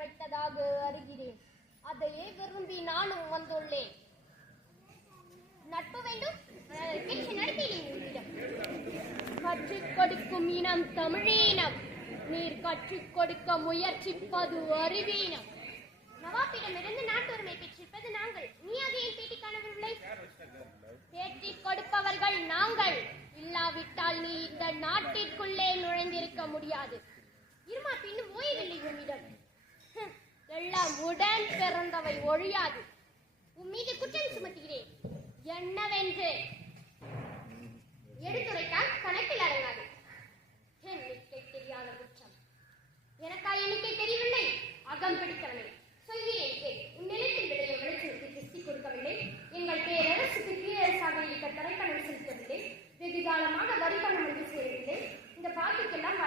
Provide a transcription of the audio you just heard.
வைத்ததாக அறிகிறேன். அதையே விரும்பி நானும் வந்துள்ளேன் நட்பு வேண்டும். கற்றுக் கொடுக்கும் இனம் தமிழீனம். நீர் கற்றுக் கொடுக்க முயற்சிப்பது அறிவீனம். நவாப்பிடமிருந்து நாட்டு உரிமை பெற்றிருப்பது நாங்கள். நீ அதை ஏன் பேட்டி காணவில்லை. பேட்டி கொடுப்பவர்கள் நாங்கள். இல்லாவிட்டால் நீ இந்த நாட்டிற்குள்ளே நுழைந்திருக்க முடியாது. இருமா பின்னும் ஓய்வில்லை உன்னிடம். எல்லாம் உடன் பிறந்தவை ஒழியாது. உன் மீது குற்றம் சுமத்துகிறேன். என்னவென்று? எடுத்துரைத்தால் கணக்கில் அடங்காது. எண்ணிக்கை தெரியாத குற்றம்? எனக்கா எண்ணிக்கை தெரியவில்லை அகம் பிடித்தவனே. சொல்கிறேன் உன் நிலத்தில் விளையும் விளைச்சலுக்கு திருஷ்டி கொடுக்கவில்லை. எங்கள் பேரரசுக்கு கீழரசாக இருக்க திரைப்பணம் செலுத்தவில்லை. வெகு காலமாக வரி பணம் வந்து இந்த பாட்டுக்கெல்லாம்